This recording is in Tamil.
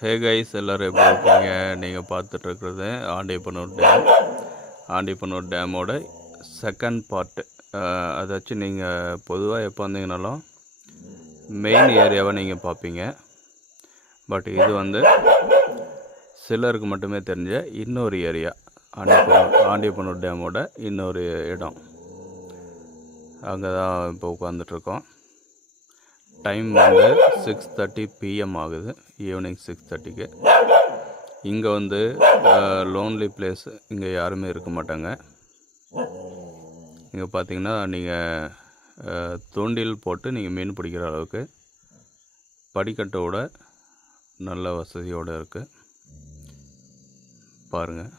ஹே கைஸ், எல்லோரும் எப்படி இருக்கீங்க? நீங்கள் பார்த்துட்ருக்கிறது ஆண்டிப்பனூர் டேம். ஆண்டிப்பனூர் டேமோட செகண்ட் பார்ட்டு. அதாச்சும் நீங்கள் பொதுவாக எப்போ வந்தீங்கனாலும் மெயின் ஏரியாவை நீங்கள் பார்ப்பீங்க. பட் இது வந்து சிலருக்கு மட்டுமே தெரிஞ்ச இன்னொரு ஏரியா. ஆண்டிப்பனூர் டேமோட இன்னொரு இடம். அங்கே தான் இப்போ உட்காந்துட்ருக்கோம். டைம் வந்து 6:30 PM ஆகுது, ஈவினிங் 6:30க்கு. இங்கே வந்து லோன்லி பிளேஸ், இங்கே யாருமே இருக்க மாட்டாங்க. இங்கே பார்த்தீங்கன்னா நீங்கள் தூண்டில் போட்டு நீங்கள் மீன் பிடிக்கிற அளவுக்கு படிக்கட்டோட நல்ல வசதியோடு இருக்குது. பாருங்கள்.